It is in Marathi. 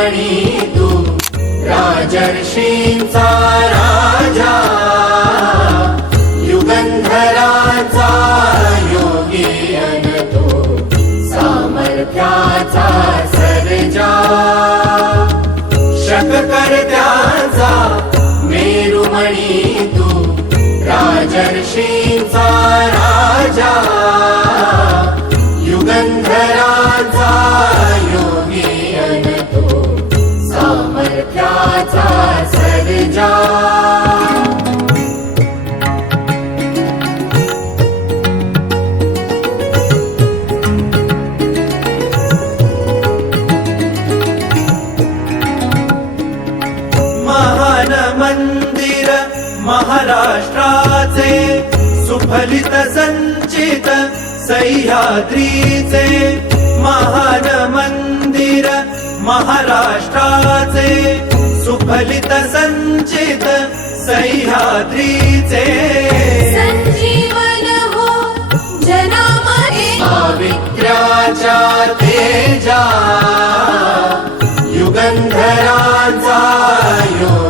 मेरुमणी तू राजर्षींचा राजा, युगंधराचा योगी अन तू सामर्थ्याचा सर्जा, शककर्त्याचा मेरुमणी तू राजर्षींचा राजा, युगंधराचा योगी अन तू सामर्थ्याचा सर्जा। महान मंदिर महाराष्ट्राचे, सुफलित संचित सह्याद्रीचे, महान मंदिर महाराष्ट्राचे, सुफलित संचित सह्याद्रीचे, संजीवन हो जनामध्ये पावित्र्याच्या तेजा, युगंधराचा योग